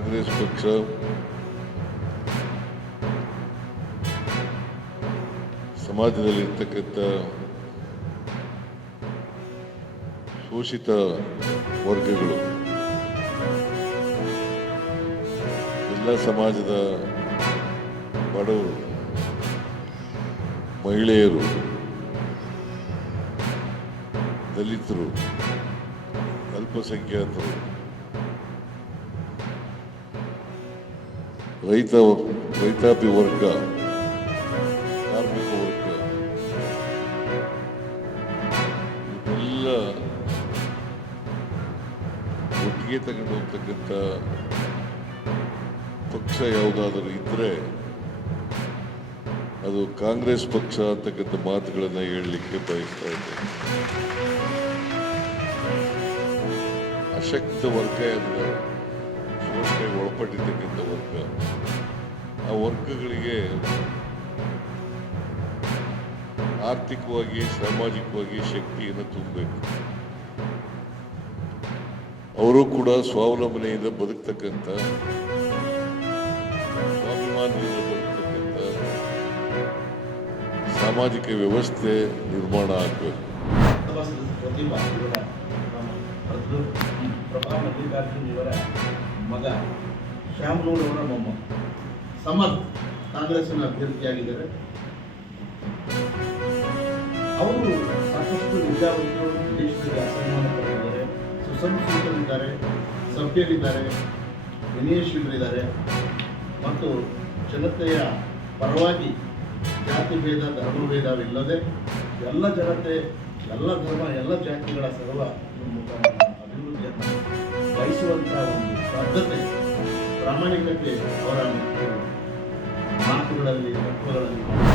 ಕಾಂಗ್ರೆಸ್ ಪಕ್ಷ ಸಮಾಜದಲ್ಲಿರ್ತಕ್ಕಂಥ ಶೋಷಿತ ವರ್ಗಗಳು, ಎಲ್ಲ ಸಮಾಜದ ಬಡವರು, ಮಹಿಳೆಯರು, ದಲಿತರು, ಅಲ್ಪಸಂಖ್ಯಾತರು, ರೈತಾಪಿ ವರ್ಗ, ಕಾರ್ಮಿಕ ವರ್ಗ, ಇವನ್ನೆಲ್ಲ ಒಟ್ಟಿಗೆ ತಗೊಂಡು ಹೋಗ್ತಕ್ಕಂಥ ಪಕ್ಷ ಯಾವುದಾದರೂ ಇದ್ರೆ ಅದು ಕಾಂಗ್ರೆಸ್ ಪಕ್ಷ ಅಂತಕ್ಕಂಥ ಮಾತುಗಳನ್ನು ಹೇಳಲಿಕ್ಕೆ ಬಯಸ್ತಾ ಇದ್ದೇನೆ. ಅಶಕ್ತ ವರ್ಗ ಎಂದರೆ ಶೋಷಣೆಗೆ ಒಳಪಟ್ಟಿರ್ತಕ್ಕಂಥ ವರ್ಗ, ಆ ವರ್ಗಗಳಿಗೆ ಆರ್ಥಿಕವಾಗಿ ಸಾಮಾಜಿಕವಾಗಿ ಶಕ್ತಿಯನ್ನು ತುಂಬಬೇಕು. ಅವರು ಕೂಡ ಸ್ವಾವಲಂಬನೆಯಿಂದ ಬದುಕ್ತಕ್ಕಂಥ, ಸ್ವಾಭಿಮಾನದಿಂದ ಬದುಕ್ತಕ್ಕಂಥ ಸಾಮಾಜಿಕ ವ್ಯವಸ್ಥೆ ನಿರ್ಮಾಣ ಆಗಬೇಕು. ಪ್ರಭಾ ಮಲ್ಲಿಕಾರ್ಜುನ್ ಇವರ ಮಗ ಶ್ಯಾಮನೂರ್ ಅವರ ಮೊಮ್ಮ ಸಮರ್ಥ್ ಕಾಂಗ್ರೆಸ್ಸಿನ ಅಭ್ಯರ್ಥಿಯಾಗಿದ್ದಾರೆ. ಅವರು ಸಾಕಷ್ಟು ವಿದ್ಯಾವಂತರು, ದೇಶದಲ್ಲಿ ಅಸನ್ಮಾನ ಪಡೆದಿದ್ದಾರೆ, ಸುಸಂಸ್ಕೃತರಿದ್ದಾರೆ, ಸಭ್ಯರಿದ್ದಾರೆ, ವಿನಯಶೀಲರಿದ್ದಾರೆ ಮತ್ತು ಜನತೆಯ ಪರವಾಗಿ ಜಾತಿ ಭೇದ ಧರ್ಮಭೇದವಿಲ್ಲದೆ ಎಲ್ಲ ಜನತೆ, ಎಲ್ಲ ಧರ್ಮ, ಎಲ್ಲ ಜಾತಿಗಳ ಸರ್ವ ಅಭಿವೃದ್ಧಿಯನ್ನು ಬಯಸುವಂತಹ ಒಂದು ಬದ್ಧತೆ, ಪ್ರಾಮಾಣಿಕತೆ ಅವರ ಮಾತುಗಳಲ್ಲಿ, ತತ್ವಗಳಲ್ಲಿ